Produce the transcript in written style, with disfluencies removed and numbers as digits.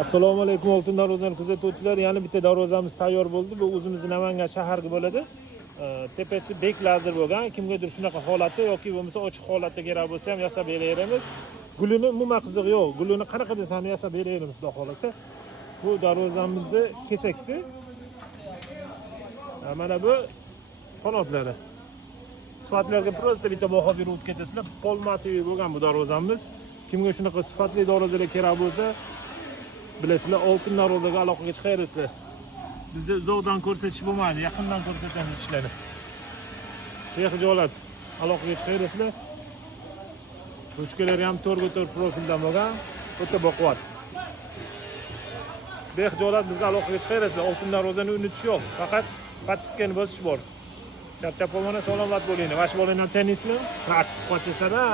Assalomu alaykum oltin darvozani kuzatuvchilar. Yana bitta darvozamiz tayyor bo'ldi. Bu o'zimizning Namangan shaharga bo'ladi. Tepasi bek lazır bo'lgan. Kimgadir shunaqa holati yoki bo'lmasa ochiq holatda kerak bo'lsa ham yasab beramiz. Gulini umuman qizig'i yo'q. Gulini qanaqa desam ham yasab beramiz, xudo xolasa. Bu darvozamizning kesaksi. Mana bu qanotlari. Sifatlarga prosta bitta baho berib o'tib ketasizlar. Polmatoviy bo'lgan bu darvozamiz. Kimga shunaqa sifatli darvozalar kerak bo'lsa, bilasizlar, oltin darvozaga aloqaga chiqaverasizlar. Bizda uzoqdan ko'rsatish bo'lmaydi, yaqindan ko'rsatamiz ishlarni. Behijolat aloqaga chiqaverasizlar. Ruchkalari ham to'rga-to'r profildan bo'lgan, o'ta baquvvat. Behijolat bizga aloqaga chiqaverasizlar. Oltin darvozani unutish yo'q, faqat podpiskani bosish bor. Charchab bo'lmana salomat bo'linglar. Vash bo'linglar, tennismi? Qochasada.